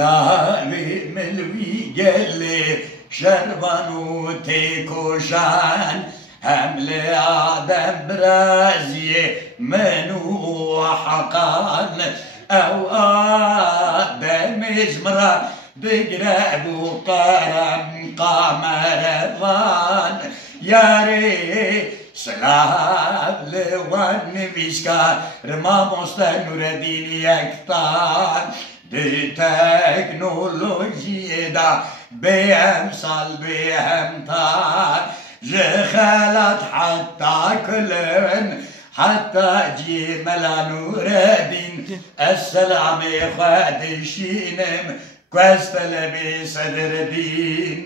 سلاوي ملوي قلي شربانو تيكوشان حمل آدم برازي منو حقان أو آدم إزمرا بقرب قرم قمر فان ياري سلام لوان فيسكا رما مستنور دين يكتان دي تكنولوجي دا بأمثال بأمثال جخلت حتى كلن حتى جي ملا نور الدين السلام خاد شينم كوستل بصدر الدين